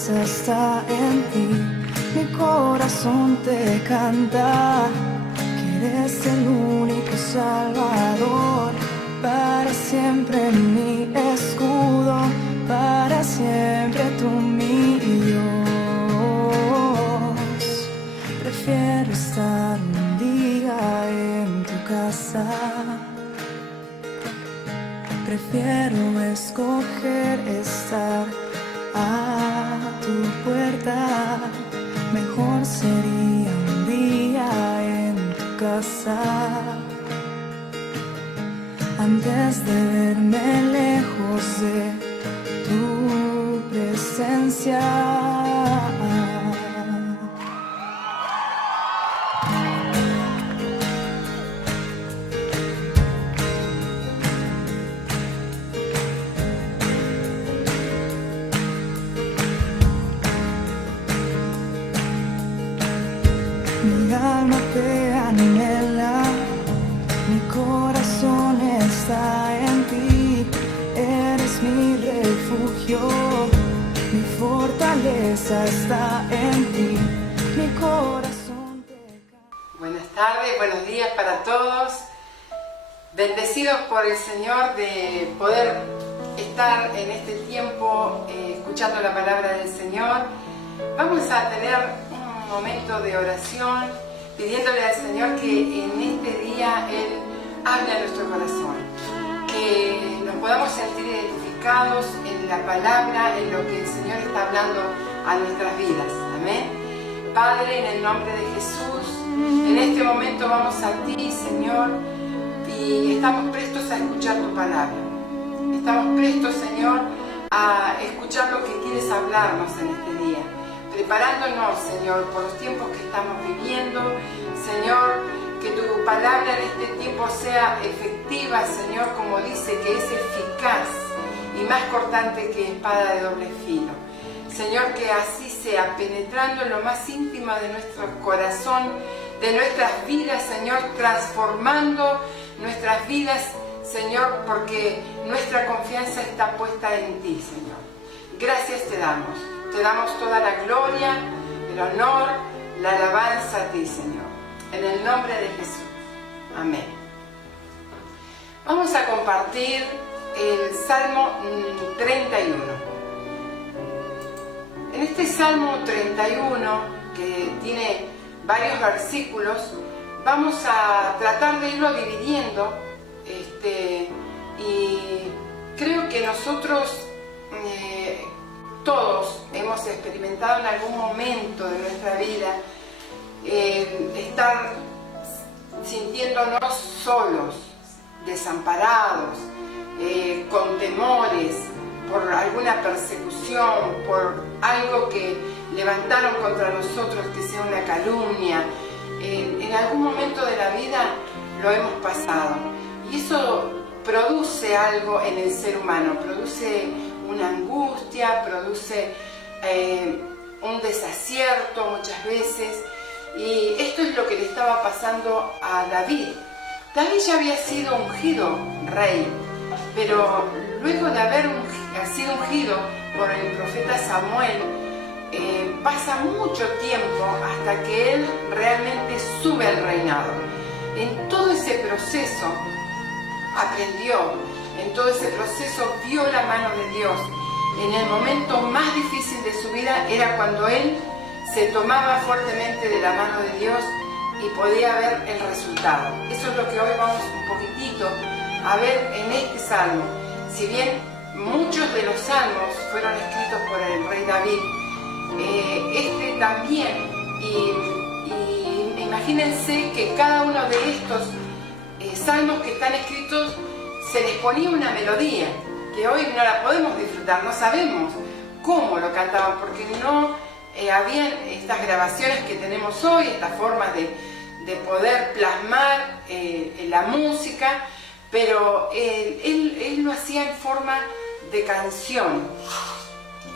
fortaleza está en ti, mi corazón te canta, que eres el único Salvador, para siempre mi escudo, para siempre tú mi Dios. Prefiero estar un día en tu casa, prefiero escoger estar a tu puerta. Mejor sería un día en tu casa antes de verme lejos de tu presencia. Mi alma te anhela, mi corazón está en ti, eres mi refugio, mi fortaleza está en ti, mi corazón te canta. Buenas tardes, buenos días para todos, bendecidos por el Señor de poder estar en este tiempo escuchando la palabra del Señor. Vamos a tener momento de oración, pidiéndole al Señor que en este día Él hable a nuestro corazón, que nos podamos sentir identificados en la palabra, en lo que el Señor está hablando a nuestras vidas. Amén. Padre, en el nombre de Jesús, en este momento vamos a ti, Señor, y estamos prestos a escuchar tu palabra. Estamos prestos, Señor, a escuchar lo que quieres hablarnos en este día. Preparándonos, Señor, por los tiempos que estamos viviendo. Señor, que tu palabra en este tiempo sea efectiva, Señor, como dice, que es eficaz y más cortante que espada de doble filo. Señor, que así sea, penetrando en lo más íntimo de nuestro corazón, de nuestras vidas, Señor, transformando nuestras vidas, Señor, porque nuestra confianza está puesta en ti, Señor. Gracias te damos. Te damos toda la gloria, el honor, la alabanza a ti, Señor. En el nombre de Jesús. Amén. Vamos a compartir el Salmo 31. En este Salmo 31, que tiene varios versículos, vamos a tratar de irlo dividiendo. Y creo que nosotros todos hemos experimentado en algún momento de nuestra vida estar sintiéndonos solos, desamparados, con temores por alguna persecución, por algo que levantaron contra nosotros, que sea una calumnia. En algún momento de la vida lo hemos pasado y eso produce algo en el ser humano, produce una angustia, produce un desacierto muchas veces, y esto es lo que le estaba pasando a David. David ya había sido ungido rey, pero luego de haber sido ungido por el profeta Samuel, pasa mucho tiempo hasta que él realmente sube al reinado. En todo ese proceso aprendió, en todo ese proceso vio la mano de Dios. En el momento más difícil de su vida era cuando él se tomaba fuertemente de la mano de Dios y podía ver el resultado. Eso es lo que hoy vamos un poquitito a ver en este salmo. Si bien muchos de los salmos fueron escritos por el rey David, este también, y imagínense que cada uno de estos salmos que están escritos se les ponía una melodía que hoy no la podemos disfrutar, no sabemos cómo lo cantaban, porque no habían estas grabaciones que tenemos hoy, estas formas de poder plasmar la música, pero él lo hacía en forma de canción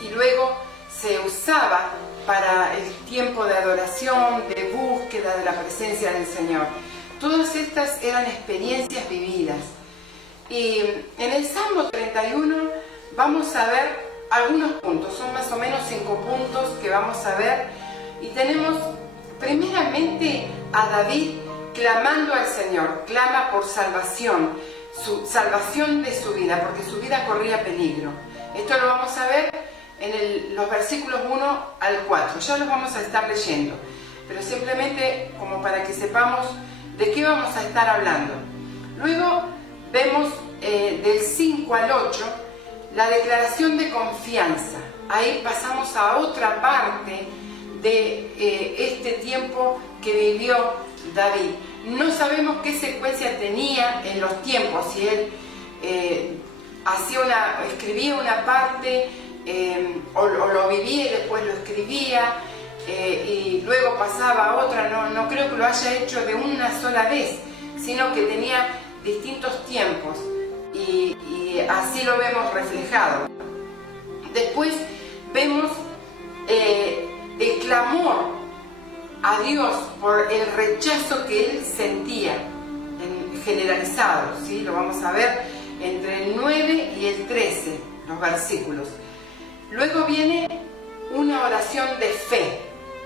y luego se usaba para el tiempo de adoración, de búsqueda de la presencia del Señor. Todas estas eran experiencias vividas. Y en el Salmo 31 vamos a ver algunos puntos, son más o menos 5 puntos que vamos a ver, y tenemos primeramente a David clamando al Señor, clama por salvación, su salvación de su vida, porque su vida corría peligro. Esto lo vamos a ver en los versículos 1 al 4, ya los vamos a estar leyendo, pero simplemente como para que sepamos de qué vamos a estar hablando. Luego vemos del 5 al 8 la declaración de confianza. Ahí pasamos a otra parte de este tiempo que vivió David. No sabemos qué secuencia tenía en los tiempos, si él escribía una parte o lo vivía y después lo escribía y luego pasaba a otra. No creo que lo haya hecho de una sola vez, sino que tenía distintos tiempos y así lo vemos reflejado. Después vemos el clamor a Dios por el rechazo que él sentía, generalizado, ¿sí? Lo vamos a ver entre el 9 y el 13, los versículos. Luego viene una oración de fe,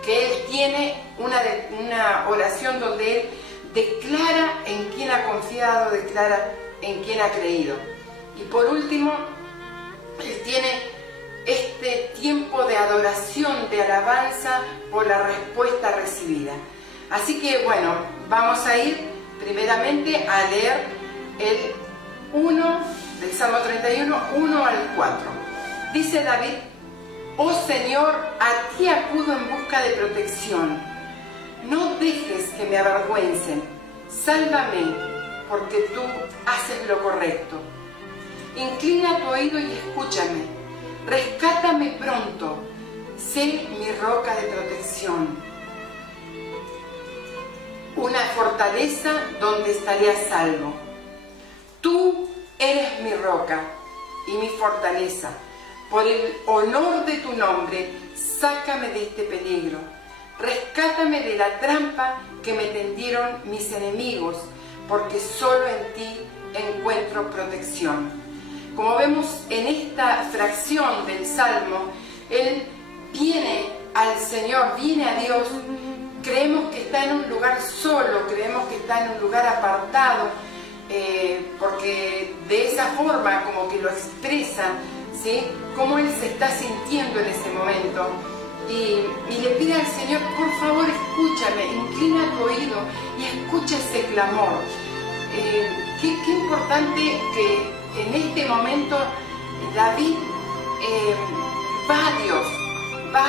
que él tiene una oración donde él declara en quién ha confiado, declara en quién ha creído. Y por último, él tiene este tiempo de adoración, de alabanza por la respuesta recibida. Así que bueno, vamos a ir primeramente a leer el 1 del Salmo 31, 1 al 4. Dice David: oh Señor, a ti acudo en busca de protección. No dejes que me avergüencen. Sálvame, porque tú haces lo correcto. Inclina tu oído y escúchame. Rescátame pronto, sé mi roca de protección, una fortaleza donde estaré a salvo. Tú eres mi roca y mi fortaleza. Por el honor de tu nombre, sácame de este peligro. Rescátame de la trampa que me tendieron mis enemigos, porque solo en ti encuentro protección. Como vemos en esta fracción del Salmo, él viene al Señor, viene a Dios. Creemos que está en un lugar solo, creemos que está en un lugar apartado, porque de esa forma como que lo expresa, ¿sí? Cómo él se está sintiendo en ese momento. Y le pide al Señor: por favor, escúchame, inclina tu oído y escucha ese clamor. Qué importante que en este momento David va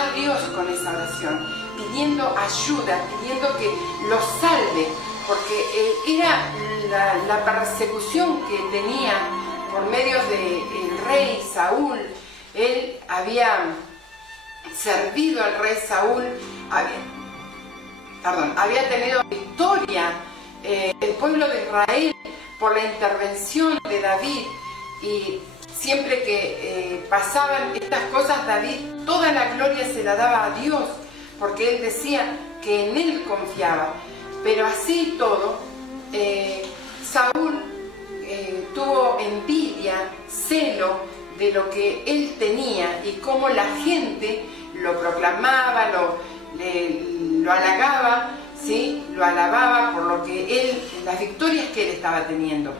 a Dios con esa oración, pidiendo ayuda, pidiendo que lo salve, porque era la persecución que tenía por medio del rey Saúl. Él había servido al rey Saúl, había tenido victoria el pueblo de Israel por la intervención de David, y siempre que pasaban estas cosas, David toda la gloria se la daba a Dios, porque él decía que en él confiaba. Pero así y todo, Saúl tuvo envidia, celo de lo que él tenía y cómo la gente lo proclamaba, lo halagaba, ¿sí? Lo alababa por lo que él, las victorias que él estaba teniendo.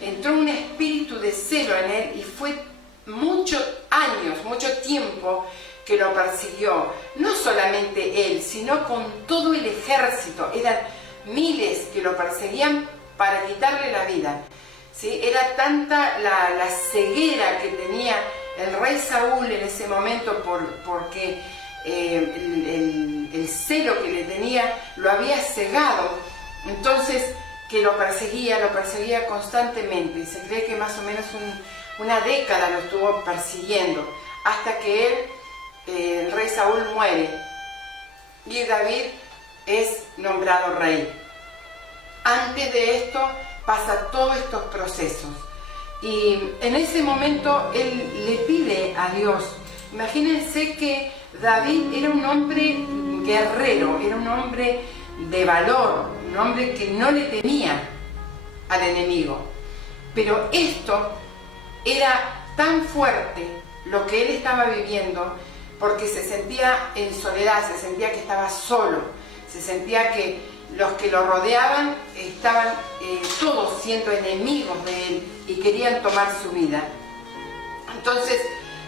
Entró un espíritu de celo en él y fue muchos años, mucho tiempo que lo persiguió. No solamente él, sino con todo el ejército. Eran miles que lo perseguían para quitarle la vida, ¿sí? Era tanta la ceguera que tenía el rey Saúl en ese momento porque el celo que le tenía lo había cegado. Entonces, que lo perseguía constantemente, y se cree que más o menos una década lo estuvo persiguiendo, hasta que el rey Saúl muere y David es nombrado rey. Antes de esto pasa todos estos procesos, y en ese momento él le pide a Dios. Imagínense que David era un hombre guerrero, era un hombre de valor, un hombre que no le temía al enemigo. Pero esto era tan fuerte lo que él estaba viviendo, porque se sentía en soledad, se sentía que estaba solo, se sentía que los que lo rodeaban estaban todos siendo enemigos de él y querían tomar su vida. Entonces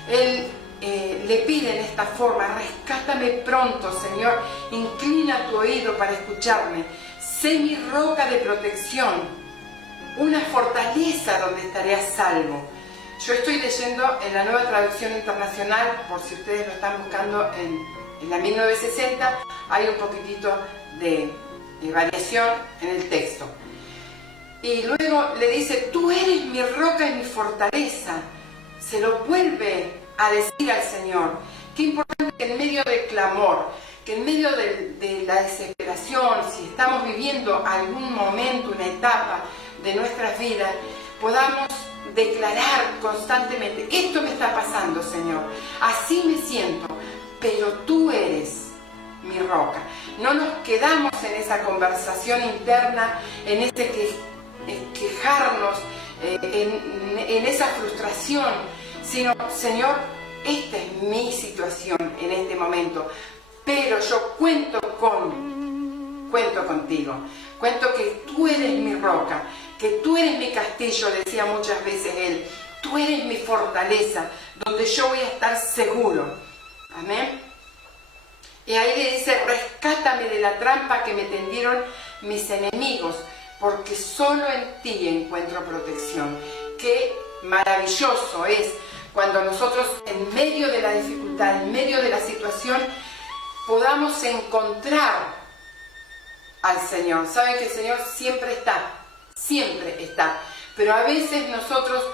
él le pide en esta forma: rescátame pronto, Señor, inclina tu oído para escucharme, sé mi roca de protección, una fortaleza donde estaré a salvo. Yo estoy leyendo en la Nueva Traducción Internacional, por si ustedes lo están buscando en la 1960, hay un poquitito de variación en el texto. Y luego le dice: tú eres mi roca y mi fortaleza. Se lo vuelve a decir al Señor. Qué importante que en medio del clamor, que en medio de la desesperación, si estamos viviendo algún momento, una etapa de nuestras vidas, podamos declarar constantemente: esto me está pasando, Señor, así me siento, pero tú eres mi roca. No nos quedamos en esa conversación interna, en ese quejarnos, en esa frustración, sino: Señor, esta es mi situación en este momento, pero yo cuento contigo, cuento que tú eres mi roca, que tú eres mi castillo, decía muchas veces él, tú eres mi fortaleza, donde yo voy a estar seguro. Amén. Y ahí le dice: rescátame de la trampa que me tendieron mis enemigos, porque solo en ti encuentro protección. Qué maravilloso es cuando nosotros, en medio de la dificultad, en medio de la situación, podamos encontrar al Señor. Saben que el Señor siempre está, pero a veces nosotros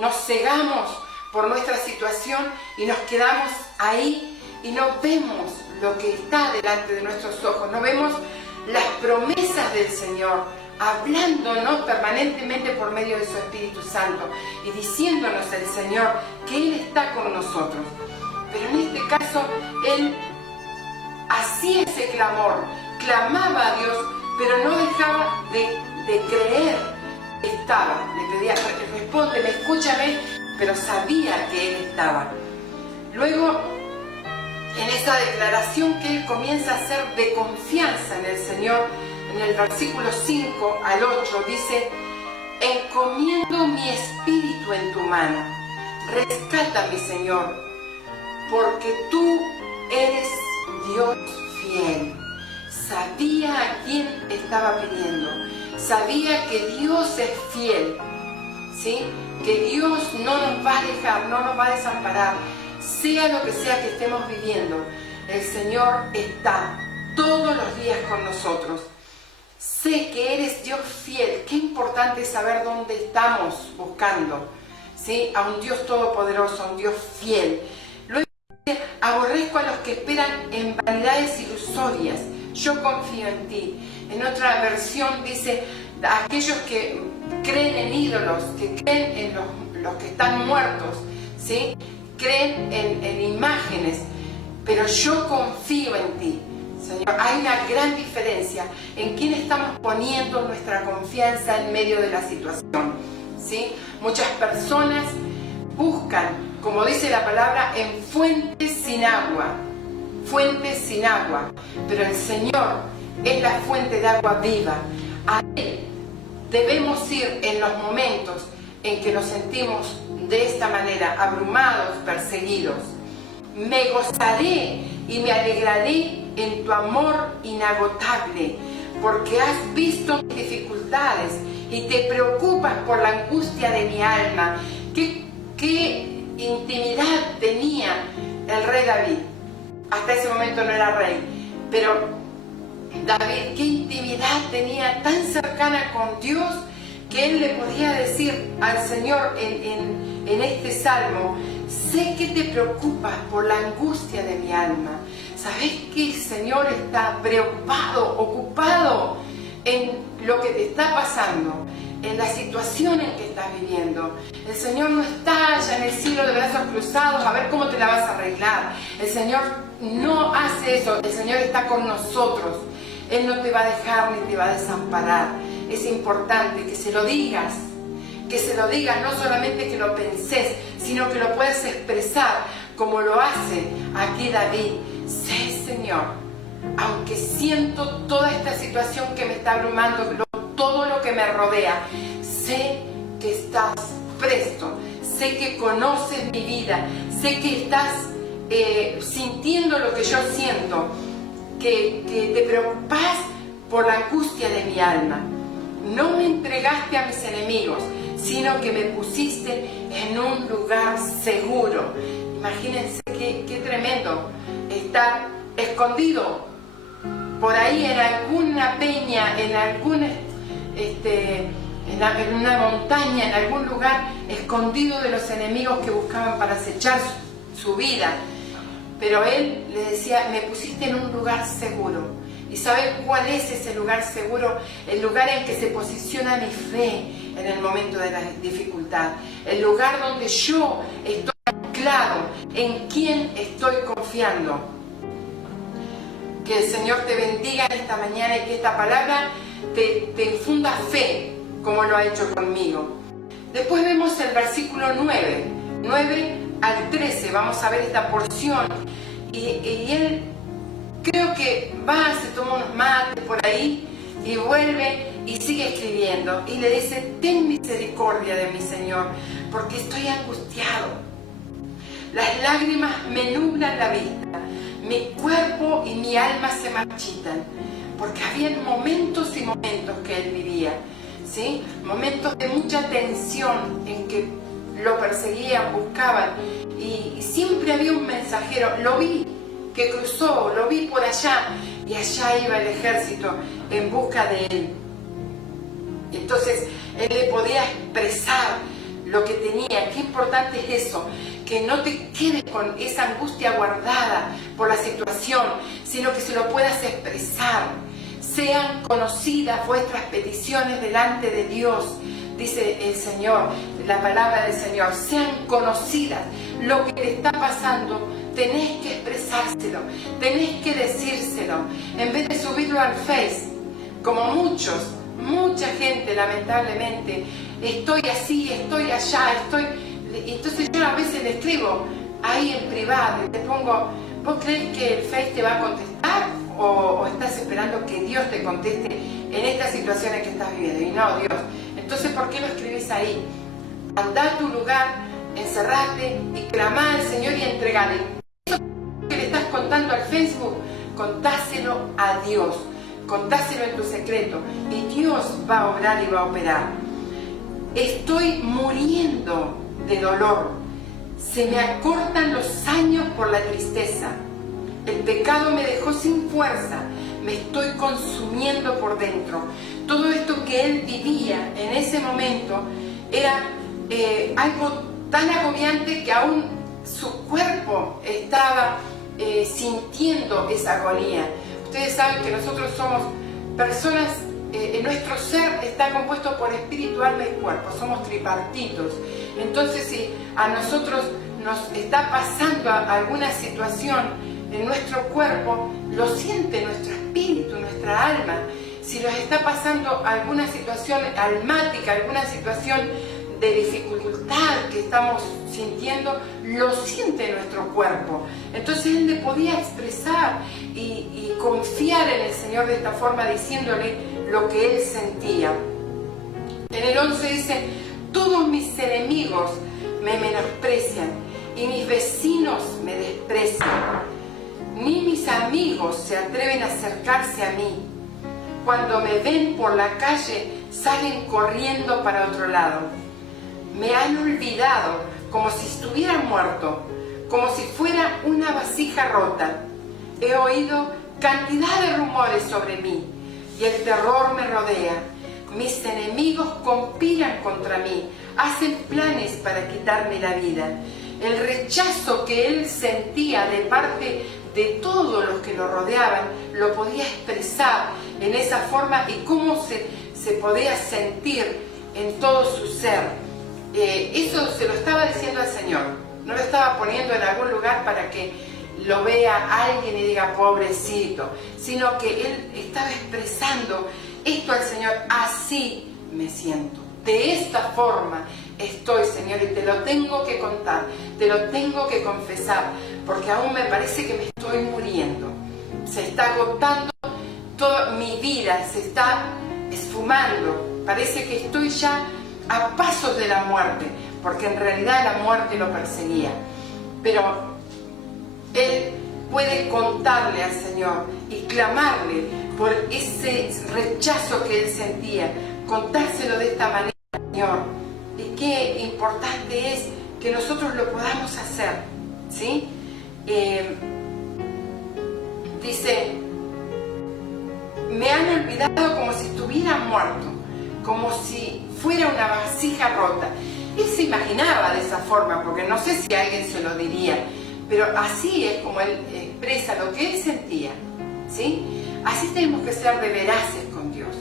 nos cegamos por nuestra situación y nos quedamos ahí y no vemos lo que está delante de nuestros ojos, no vemos las promesas del Señor hablándonos permanentemente por medio de su Espíritu Santo y diciéndonos el Señor que Él está con nosotros. Pero en este caso Él hacía ese clamor, clamaba a Dios, pero no dejaba de creer que estaba. Le pedía: respóndeme, escúchame, pero sabía que Él estaba. Luego, en esa declaración que Él comienza a hacer de confianza en el Señor, en el versículo 5 al 8, dice: encomiendo mi espíritu en tu mano, rescátame, Señor, porque tú eres Dios fiel. Sabía a quién estaba pidiendo, sabía que Dios es fiel, ¿sí? Que Dios no nos va a dejar, no nos va a desamparar, sea lo que sea que estemos viviendo. El Señor está todos los días con nosotros. Sé que eres Dios fiel. Qué importante es saber dónde estamos buscando, ¿sí? A un Dios todopoderoso, a un Dios fiel. Luego dice: aborrezco a los que esperan en vanidades ilusorias, yo confío en ti. En otra versión dice: a aquellos que creen en ídolos, que creen en los que están muertos, ¿sí? Creen en imágenes, pero yo confío en ti. Señor, hay una gran diferencia en quién estamos poniendo nuestra confianza en medio de la situación, ¿sí? Muchas personas buscan, como dice la palabra, en fuentes sin agua, pero el Señor es la fuente de agua viva. A Él debemos ir en los momentos en que nos sentimos de esta manera, abrumados, perseguidos. Me gozaré y me alegraré en tu amor inagotable, porque has visto mis dificultades y te preocupas por la angustia de mi alma. ¿Qué intimidad tenía el rey David? Hasta ese momento no era rey, pero David, qué intimidad tenía tan cercana con Dios, que él le podía decir al Señor en este salmo: sé que te preocupas por la angustia de mi alma. ¿Sabes que el Señor está preocupado, ocupado en lo que te está pasando, en la situación en que estás viviendo? El Señor no está allá en el cielo de brazos cruzados a ver cómo te la vas a arreglar. El Señor no hace eso. El Señor está con nosotros. Él no te va a dejar ni te va a desamparar. Es importante que se lo digas, no solamente que lo pensés, sino que lo puedas expresar como lo hace aquí David. Sé, Señor, aunque siento toda esta situación que me está abrumando, todo lo que me rodea, sé que estás presto, sé que conoces mi vida, sé que estás sintiendo lo que yo siento, que te preocupas por la angustia de mi alma. No me entregaste a mis enemigos, sino que me pusiste en un lugar seguro. Imagínense qué tremendo estar escondido por ahí en alguna peña, en alguna en una montaña, en algún lugar, escondido de los enemigos que buscaban para acechar su vida. Pero él le decía, me pusiste en un lugar seguro. ¿Y sabe cuál es ese lugar seguro? El lugar en que se posiciona mi fe en el momento de la dificultad. El lugar donde yo estoy anclado en quién estoy confiando. Que el Señor te bendiga en esta mañana y que esta palabra te infunda fe, como lo ha hecho conmigo. Después vemos el versículo 9 al 13, vamos a ver esta porción. Y él creo que va, se toma unos mates por ahí y vuelve y sigue escribiendo. Y le dice, ten misericordia de mi Señor, porque estoy angustiado. Las lágrimas me nublan la vista, mi cuerpo y mi alma se marchitan, porque había momentos y momentos que él vivía, ¿sí? Momentos de mucha tensión en que lo perseguían, buscaban, y siempre había un mensajero. Lo vi que cruzó, lo vi por allá, y allá iba el ejército en busca de él. Entonces él le podía expresar lo que tenía. Qué importante es eso, que no te quedes con esa angustia guardada por la situación, sino que se lo puedas expresar. Sean conocidas vuestras peticiones delante de Dios, dice el Señor, la palabra del Señor. Sean conocidas. Lo que te está pasando, tenés que expresárselo, tenés que decírselo, en vez de subirlo al Face, como mucha gente, lamentablemente, estoy así, estoy allá, entonces yo a veces le escribo ahí en privado y te pongo, ¿vos crees que el Face te va a contestar o estás esperando que Dios te conteste en estas situaciones que estás viviendo? Y no, Dios. Entonces, ¿por qué lo escribís ahí? Andá a tu lugar, encerrate y clamá al Señor y entregale. Eso que le estás contando al Facebook, contáselo a Dios, contáselo en tu secreto, y Dios va a obrar y va a operar. Estoy muriendo de dolor, se me acortan los años por la tristeza, el pecado me dejó sin fuerza, me estoy consumiendo por dentro. Todo esto que él vivía en ese momento era algo tan agobiante que aún su cuerpo estaba sintiendo esa agonía. Ustedes saben que nosotros somos personas, nuestro ser está compuesto por espíritu, alma y cuerpo, somos tripartitos. Entonces, si a nosotros nos está pasando alguna situación en nuestro cuerpo, lo siente nuestro espíritu, nuestra alma. Si nos está pasando alguna situación almática, alguna situación de dificultad que estamos sintiendo, lo siente nuestro cuerpo. Entonces él le podía expresar y confiar en el Señor de esta forma, diciéndole lo que él sentía. En el 11 dice, todos mis enemigos me menosprecian y mis vecinos me desprecian. Ni mis amigos se atreven a acercarse a mí. Cuando me ven por la calle, salen corriendo para otro lado. Me han olvidado como si estuviera muerto, como si fuera una vasija rota. He oído cantidad de rumores sobre mí y el terror me rodea. Mis enemigos conspiran contra mí, hacen planes para quitarme la vida. El rechazo que él sentía de parte de todos los que lo rodeaban, lo podía expresar en esa forma, y cómo se podía sentir en todo su ser. Eso se lo estaba diciendo al Señor, no lo estaba poniendo en algún lugar para que lo vea alguien y diga pobrecito, sino que él estaba expresando esto al Señor: así me siento, de esta forma estoy, Señor, y te lo tengo que contar, te lo tengo que confesar, porque aún me parece que me estoy muriendo. Se está agotando toda mi vida, se está esfumando. Parece que estoy ya a pasos de la muerte, porque en realidad la muerte lo perseguía. Pero él puede contarle al Señor y clamarle por ese rechazo que él sentía, contárselo de esta manera, Señor. Y qué importante es que nosotros lo podamos hacer, ¿sí? Dice, me han olvidado como si estuviera muerto, como si fuera una vasija rota. Él se imaginaba de esa forma, porque no sé si alguien se lo diría, pero así es como él expresa lo que él sentía, ¿sí? Así tenemos que ser de veraces con Dios.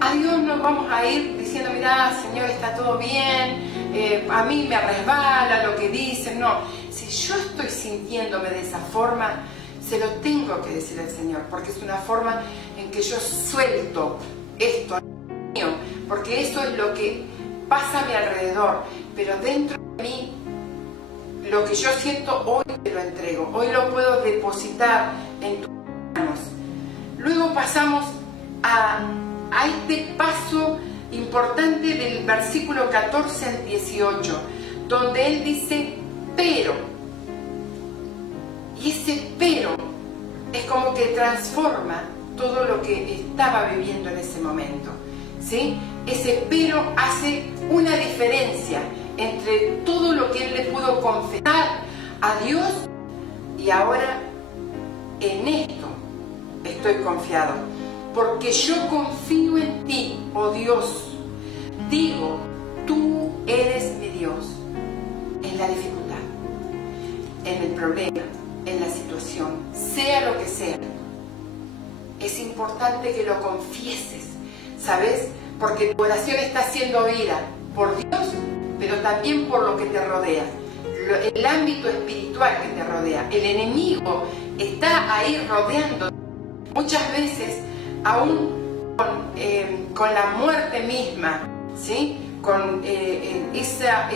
A Dios no vamos a ir diciendo, mira, Señor, está todo bien, a mí me resbala lo que dicen. No, si yo estoy sintiéndome de esa forma, se lo tengo que decir al Señor, porque es una forma en que yo suelto esto mío, porque eso es lo que pasa a mi alrededor, pero dentro de mí, lo que yo siento hoy te lo entrego, hoy lo puedo depositar en tus manos. Luego pasamos a este paso importante del versículo 14 al 18, donde él dice, pero. Y ese pero es como que transforma todo lo que estaba viviendo en ese momento, ¿sí? Ese pero hace una diferencia entre todo lo que él le pudo confesar a Dios y ahora en esto estoy confiado, porque yo confío en ti, oh Dios. Digo, tú eres mi Dios en la dificultad, en el problema, en la situación, sea lo que sea. Es importante que lo confieses, ¿sabes? Porque tu oración está siendo oída por Dios, pero también por lo que te rodea, el ámbito espiritual que te rodea. El enemigo está ahí rodeando. Muchas veces, aún con la muerte misma, ¿sí? Con esa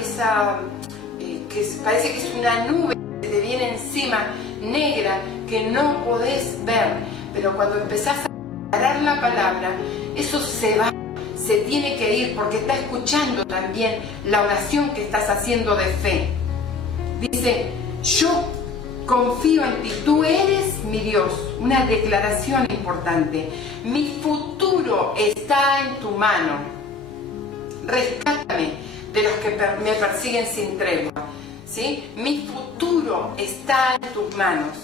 que parece que es una nube que te viene encima, negra, que no podés ver, pero cuando empezás a parar la palabra, eso se va, se tiene que ir, porque está escuchando también la oración que estás haciendo de fe. Dice, yo confío en ti, tú eres mi Dios. Una declaración importante. Mi futuro está en tu mano. Rescátame de los que me persiguen sin tregua, ¿sí? Mi futuro está en tus manos.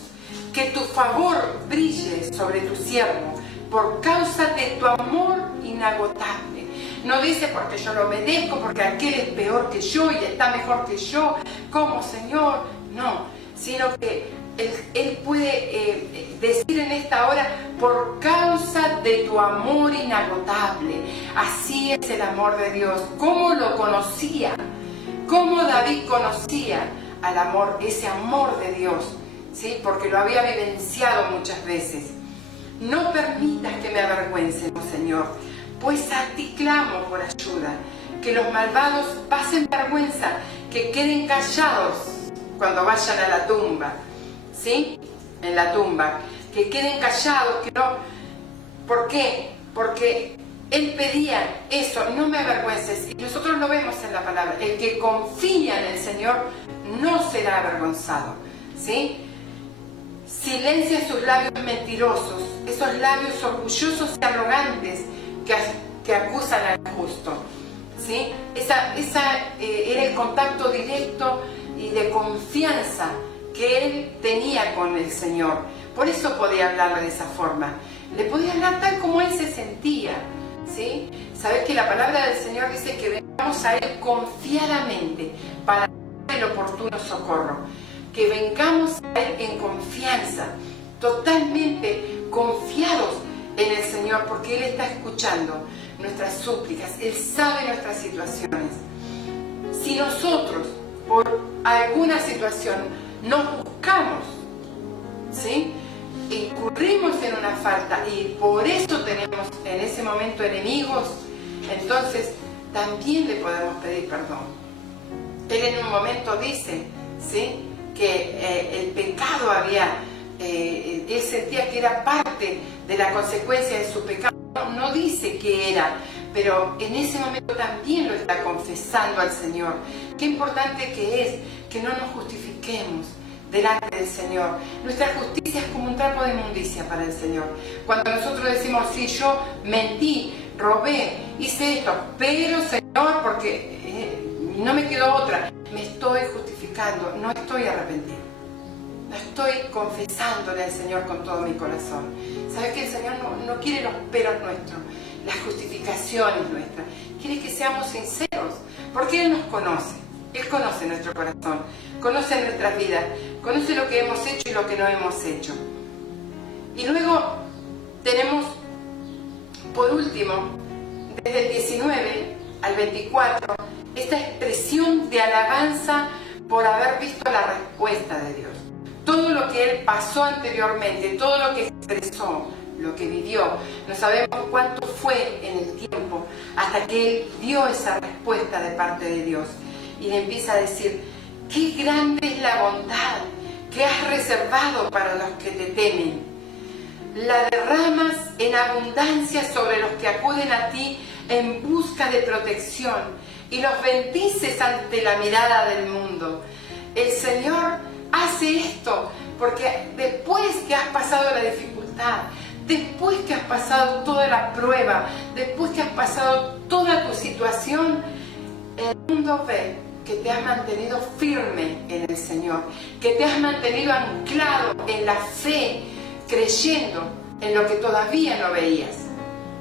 Que tu favor brille sobre tu siervo por causa de tu amor inagotable. No dice porque yo lo merezco, porque aquel es peor que yo y está mejor que yo, como Señor. No, sino que Él puede decir en esta hora, por causa de tu amor inagotable. Así es el amor de Dios. ¿Cómo lo conocía? ¿Cómo David conocía al amor, ese amor de Dios? ¿Sí? Porque lo había vivenciado muchas veces. No permitas que me avergüencen, oh Señor, pues a ti clamo por ayuda. Que los malvados pasen vergüenza, que queden callados cuando vayan a la tumba, ¿sí? En la tumba, que queden callados, que no. ¿Por qué? Porque él pedía eso, no me avergüences, y nosotros lo vemos en la palabra. El que confía en el Señor no será avergonzado, ¿sí? Silencia sus labios mentirosos, esos labios orgullosos y arrogantes que acusan al justo, ¿sí? Esa era el contacto directo y de confianza que él tenía con el Señor. Por eso podía hablarle de esa forma. Le podía hablar tal como él se sentía, ¿sí? Sabes que la palabra del Señor dice que vengamos a él confiadamente para dar el oportuno socorro. Que vengamos a él en confianza, totalmente confiados en el Señor, porque Él está escuchando nuestras súplicas, Él sabe nuestras situaciones. Si nosotros, por alguna situación, nos buscamos, ¿sí? Incurrimos en una falta y por eso tenemos en ese momento enemigos, entonces también le podemos pedir perdón. Él en un momento dice, ¿sí?, que el pecado él sentía que era parte de la consecuencia de su pecado. No dice que era, pero en ese momento también lo está confesando al Señor. Qué importante que es que no nos justifiquemos delante del Señor. Nuestra justicia es como un trapo de inmundicia para el Señor. Cuando nosotros decimos, sí, yo mentí, robé, hice esto, pero Señor, porque no me quedó otra, me estoy justificando, no estoy arrepentido. No estoy confesándole al Señor con todo mi corazón. ¿Sabes que el Señor no quiere los peros nuestros, las justificaciones nuestras? Quiere que seamos sinceros, porque Él nos conoce. Él conoce nuestro corazón, conoce nuestras vidas, conoce lo que hemos hecho y lo que no hemos hecho. Y luego tenemos, por último, desde el 19 al 24, esta expresión de alabanza por haber visto la respuesta de Dios. Todo lo que Él pasó anteriormente, todo lo que expresó, lo que vivió, no sabemos cuánto fue en el tiempo hasta que Él dio esa respuesta de parte de Dios. Y le empieza a decir, qué grande es la bondad que has reservado para los que te temen. La derramas en abundancia sobre los que acuden a ti en busca de protección y los bendices ante la mirada del mundo. El Señor hace esto porque después que has pasado la dificultad, después que has pasado toda la prueba, después que has pasado toda tu situación, el mundo ve que te has mantenido firme en el Señor, que te has mantenido anclado en la fe, creyendo en lo que todavía no veías.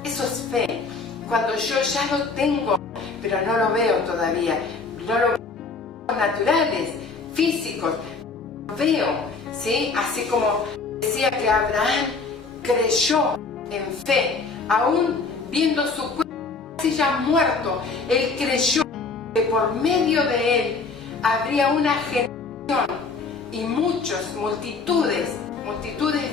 Eso es fe. Cuando yo ya lo tengo, pero no lo veo todavía, no lo veo naturales, físicos, veo, ¿sí? Así como decía que Abraham creyó en fe, aún viendo su cuerpo casi ya muerto, él creyó que por medio de él habría una generación y multitudes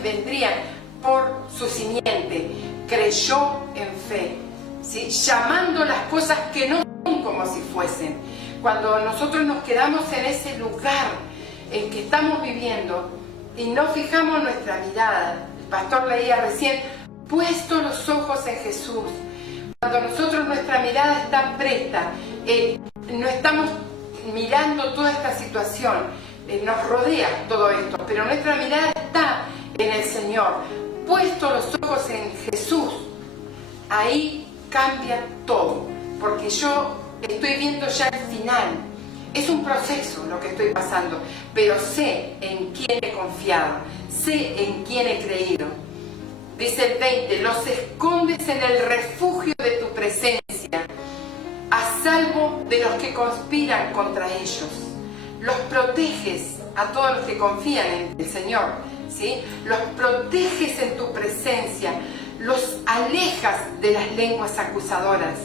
vendrían por su simiente. Creyó en fe, ¿sí? Llamando las cosas que no son como si fuesen. Cuando nosotros nos quedamos en ese lugar en que estamos viviendo y no fijamos nuestra mirada, el pastor leía recién, puesto los ojos en Jesús. Cuando nosotros nuestra mirada está presta, no estamos mirando toda esta situación, nos rodea todo esto, pero nuestra mirada está en el Señor, puesto los ojos en Jesús. Ahí cambia todo, porque yo estoy viendo ya el final. Es un proceso lo que estoy pasando, pero sé en quién he confiado, sé en quién he creído. Dice el 20, los escondes en el refugio de tu presencia, a salvo de los que conspiran contra ellos. Los proteges a todos los que confían en el Señor, ¿sí? Los proteges en tu presencia, los alejas de las lenguas acusadoras.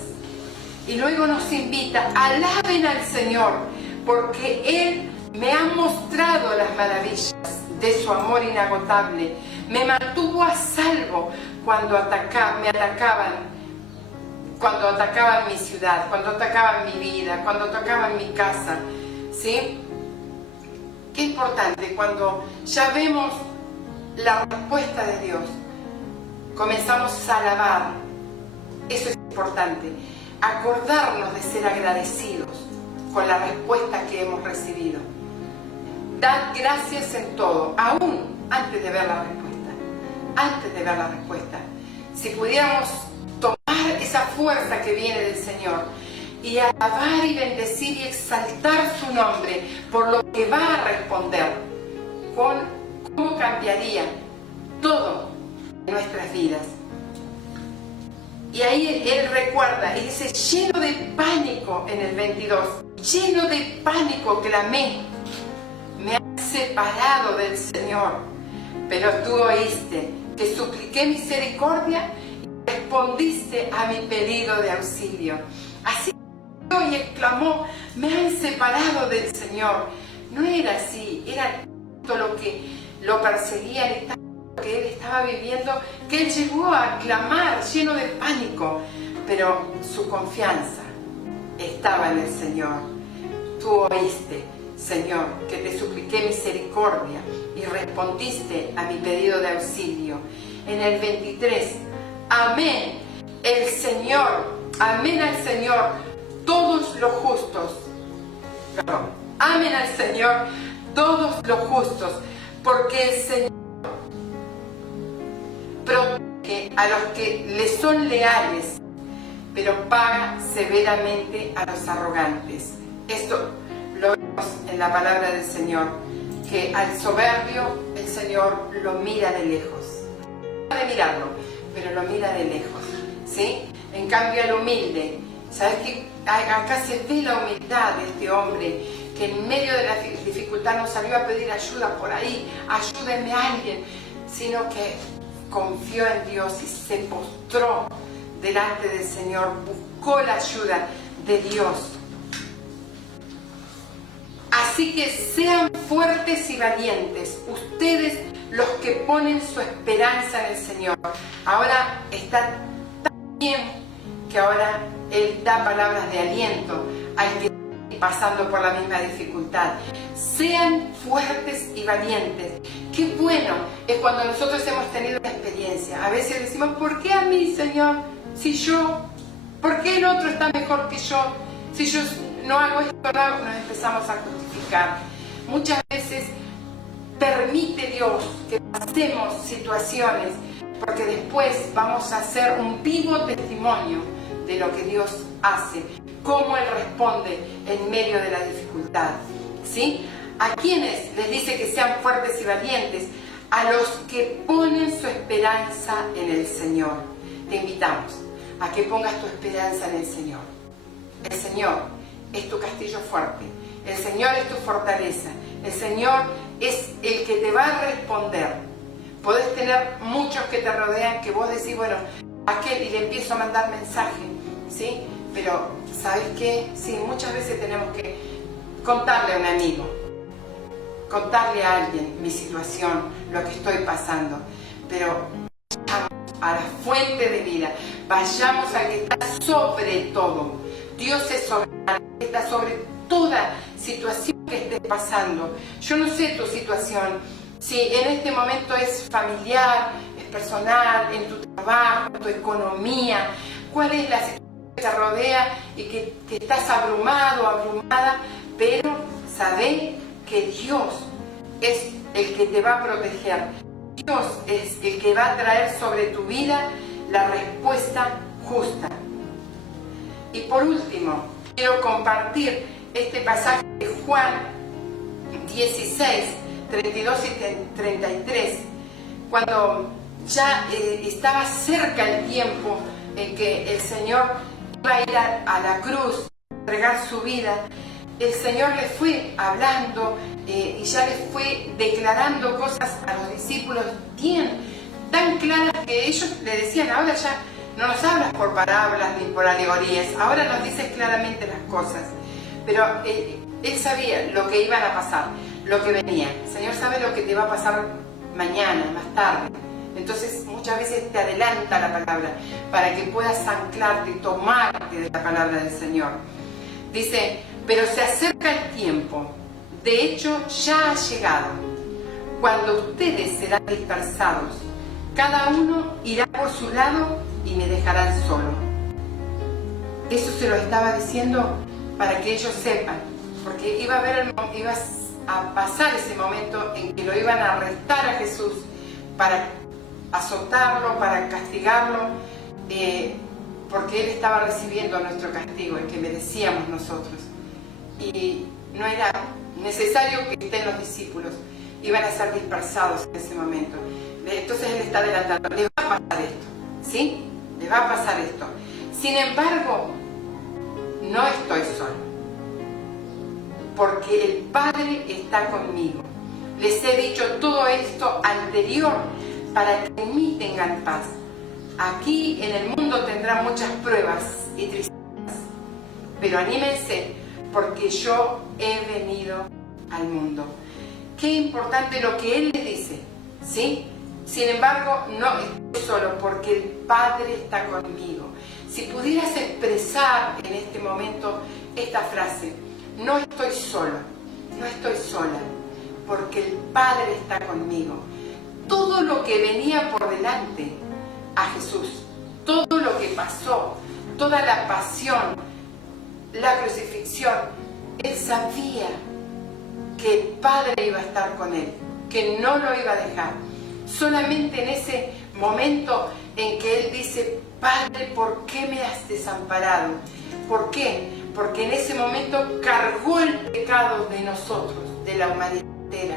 Y luego nos invita, alaben al Señor, porque Él me ha mostrado las maravillas de su amor inagotable. Me mantuvo a salvo cuando me atacaban, cuando atacaban mi ciudad, cuando atacaban mi vida, cuando atacaban mi casa, ¿sí? Qué importante, cuando ya vemos la respuesta de Dios, comenzamos a alabar. Eso es importante, acordarnos de ser agradecidos con la respuesta que hemos recibido. Dad gracias en todo, aún antes de ver la respuesta. Antes de ver la respuesta. Si pudiéramos tomar esa fuerza que viene del Señor y alabar y bendecir y exaltar su nombre por lo que va a responder, ¿cómo cambiaría todo en nuestras vidas? Y ahí Él recuerda y dice, lleno de pánico en el 22, lleno de pánico clamé, me has separado del Señor, pero tú oíste, te supliqué misericordia y respondiste a mi pedido de auxilio. Así y exclamó, me han separado del Señor. No era así, era todo lo que lo perseguían, lo que él estaba viviendo, que él llegó a clamar lleno de pánico, pero su confianza estaba en el Señor. Tú oíste, Señor, que te supliqué misericordia y respondiste a mi pedido de auxilio. En el 23, amén, el Señor, amén al Señor, todos los justos, perdón, amén al Señor, todos los justos, porque el Señor protege a los que le son leales, pero paga severamente a los arrogantes. Esto lo vemos en la palabra del Señor, que al soberbio el Señor lo mira de lejos. No de mirarlo, pero lo mira de lejos, ¿sí? En cambio al humilde, ¿sabes qué? Acá se ve la humildad de este hombre, que en medio de la dificultad no salió a pedir ayuda por ahí, ayúdenme a alguien, sino que confió en Dios y se postró delante del Señor, buscó la ayuda de Dios. Así que sean fuertes y valientes, ustedes los que ponen su esperanza en el Señor. Ahora está tan bien que ahora Él da palabras de aliento al que está pasando por la misma dificultad. Sean fuertes y valientes. Qué bueno es cuando nosotros hemos tenido una experiencia. A veces decimos, ¿por qué a mí, Señor? Si yo, ¿por qué el otro está mejor que yo? Si yo no hago esto, no hago, nos empezamos a justificar. Muchas veces permite Dios que pasemos situaciones, porque después vamos a hacer un vivo testimonio de lo que Dios hace, cómo Él responde en medio de la dificultad, ¿sí? ¿A quiénes les dice que sean fuertes y valientes? A los que ponen su esperanza en el Señor. Te invitamos a que pongas tu esperanza en el Señor. El Señor es tu castillo fuerte, el Señor es tu fortaleza, el Señor es el que te va a responder. Podés tener muchos que te rodean que vos decís, bueno, aquel, y le empiezo a mandar mensaje, ¿sí? Pero, ¿sabes qué? Sí, muchas veces tenemos que contarle a un amigo, contarle a alguien mi situación, lo que estoy pasando, pero vayamos a la fuente de vida, vayamos al que está sobre todo. Dios es soberano, está sobre toda situación que estés pasando. Yo no sé tu situación, si en este momento es familiar, es personal, en tu trabajo, en tu economía, cuál es la situación que te rodea y que estás abrumado o abrumada, pero sabé que Dios es el que te va a proteger. Dios es el que va a traer sobre tu vida la respuesta justa. Y por último, quiero compartir este pasaje de Juan 16, 32 y 33, cuando ya estaba cerca el tiempo en que el Señor iba a ir a la cruz, a entregar su vida. El Señor le fue hablando y ya les fue declarando cosas a los discípulos bien, tan claras que ellos le decían, ahora ya no nos hablas por parábolas ni por alegorías, ahora nos dices claramente las cosas. Pero Él sabía lo que iban a pasar, lo que venía. El Señor sabe lo que te va a pasar mañana, más tarde. Entonces muchas veces te adelanta la palabra para que puedas anclarte y tomarte de la palabra del Señor. Dice, pero se acerca el tiempo, de hecho ya ha llegado, cuando ustedes serán dispersados, cada uno irá por su lado y me dejarán solo. Eso se lo estaba diciendo para que ellos sepan, porque iba a pasar ese momento en que lo iban a arrestar a Jesús para azotarlo, para castigarlo, porque Él estaba recibiendo nuestro castigo, el que merecíamos nosotros. Y no era necesario que estén los discípulos, iban a ser dispersados en ese momento. Entonces Él está adelantando, les va a pasar esto, ¿sí? Les va a pasar esto. Sin embargo, no estoy solo, porque el Padre está conmigo. Les he dicho todo esto anterior para que en mí tengan paz. Aquí en el mundo tendrán muchas pruebas y tristezas, pero anímense porque yo he venido al mundo. Qué importante lo que Él les dice, ¿sí? Sin embargo, no estoy solo porque el Padre está conmigo. Si pudieras expresar en este momento esta frase: no estoy solo, no estoy sola, porque el Padre está conmigo. Todo lo que venía por delante a Jesús, todo lo que pasó, toda la pasión, la crucifixión, Él sabía que el Padre iba a estar con Él, que no lo iba a dejar. Solamente en ese momento en que Él dice: Padre, ¿por qué me has desamparado? ¿Por qué? Porque en ese momento cargó el pecado de nosotros, de la humanidad entera.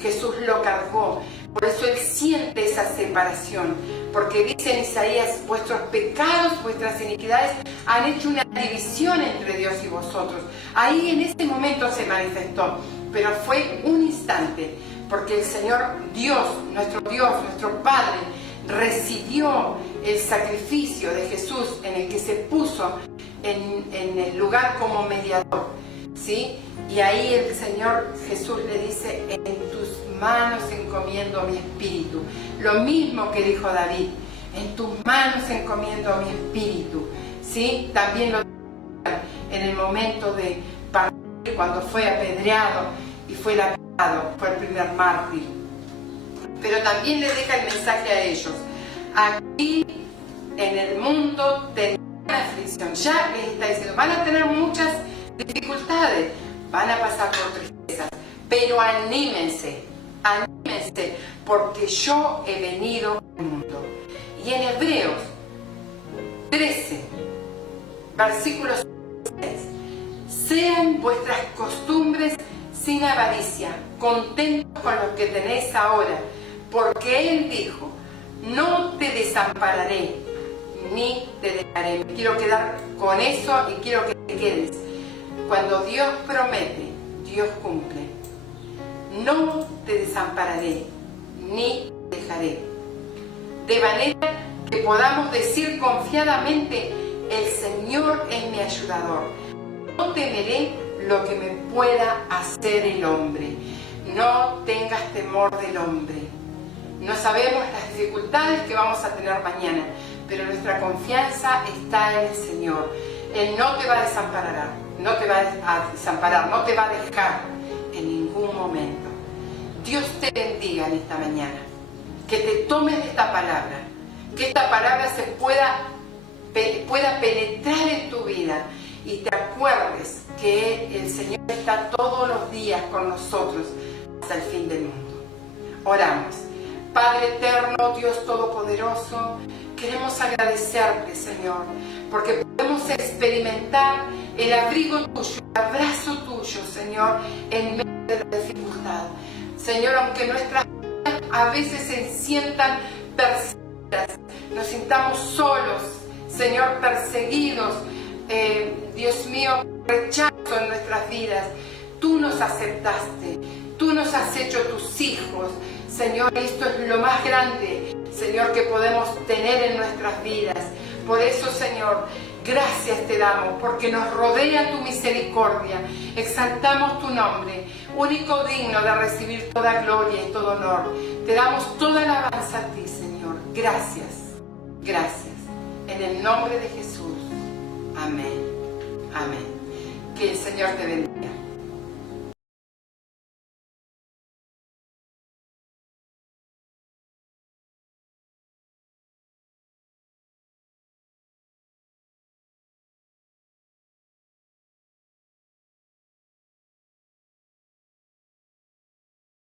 Jesús lo cargó. Por eso Él siente esa separación. Porque dice en Isaías: vuestros pecados, vuestras iniquidades han hecho una división entre Dios y vosotros. Ahí en ese momento se manifestó. Pero fue un instante. Porque el Señor Dios, nuestro Padre, recibió el sacrificio de Jesús en el que se puso en el lugar como mediador, ¿sí? Y ahí el Señor Jesús le dice: en tus manos encomiendo mi espíritu. Lo mismo que dijo David: en tus manos encomiendo mi espíritu, ¿sí? También lo dijo en el momento de partir, cuando fue apedreado y fue lapidado, fue el primer mártir. Pero también les deja el mensaje a ellos: aquí en el mundo tendrán aflicción. Ya les está diciendo: van a tener muchas dificultades, van a pasar por tristezas, pero anímense, porque yo he venido al mundo. Y en Hebreos 13, versículo 6: sean vuestras costumbres sin avaricia, contentos con lo que tenéis ahora, porque Él dijo: no te desampararé ni te dejaré. Me quiero quedar con eso y quiero que te quedes. Cuando Dios promete, Dios cumple. No te desampararé ni te dejaré. De manera que podamos decir confiadamente: el Señor es mi ayudador. No temeré lo que me pueda hacer el hombre. No tengas temor del hombre. No sabemos las dificultades que vamos a tener mañana, pero nuestra confianza está en el Señor. Él no te va a desamparar, no te va a dejar en ningún momento. Dios te bendiga en esta mañana. Que te tomes de esta palabra, que esta palabra se pueda penetrar en tu vida y te acuerdes que el Señor está todos los días con nosotros hasta el fin del mundo. Oramos. Padre eterno, Dios todopoderoso, queremos agradecerte, Señor, porque podemos experimentar el abrigo tuyo, el abrazo tuyo, Señor, en medio de la dificultad. Señor, aunque nuestras vidas a veces se sientan perseguidas, nos sintamos solos, Señor, perseguidos, Dios mío, rechazo en nuestras vidas, tú nos aceptaste, tú nos has hecho tus hijos. Señor, esto es lo más grande, Señor, que podemos tener en nuestras vidas. Por eso, Señor, gracias te damos, porque nos rodea tu misericordia. Exaltamos tu nombre, único digno de recibir toda gloria y todo honor. Te damos toda alabanza a ti, Señor. Gracias, gracias. En el nombre de Jesús. Amén. Amén. Que el Señor te bendiga.